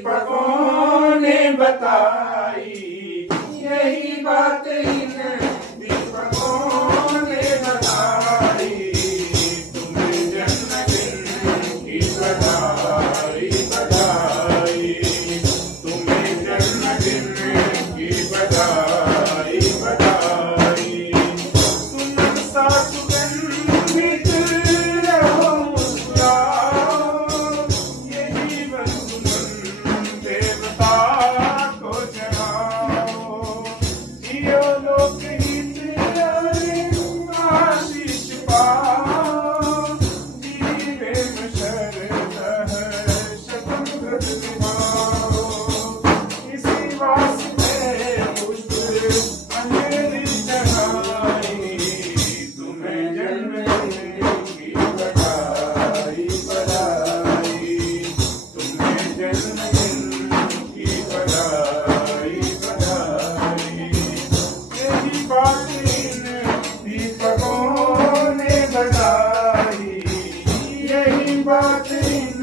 दीपकों ने बताई, यही बात इन दीपकों ने बताई। तुम्हें जन्मदिन की बधाई बधाई, तुम्हें जन्मदिन की बधाई बधाई। सुमन सा सुगंधित रहो मुस्कुराओ, ये जीवन सुमन देवता को जगाओ। जियो लोकहित आशीष पाओ, जीवे में शरदह शतम व्रत निभाओ। इसी वास्ते पुष्प अंजलि चढ़ाई, तुम्हें जन्मदिन की बधाई बधाई, तुम्हें जन्मदिन की बधाई बधाई। यही बात इन दीपकों ने बताई, यही बात इन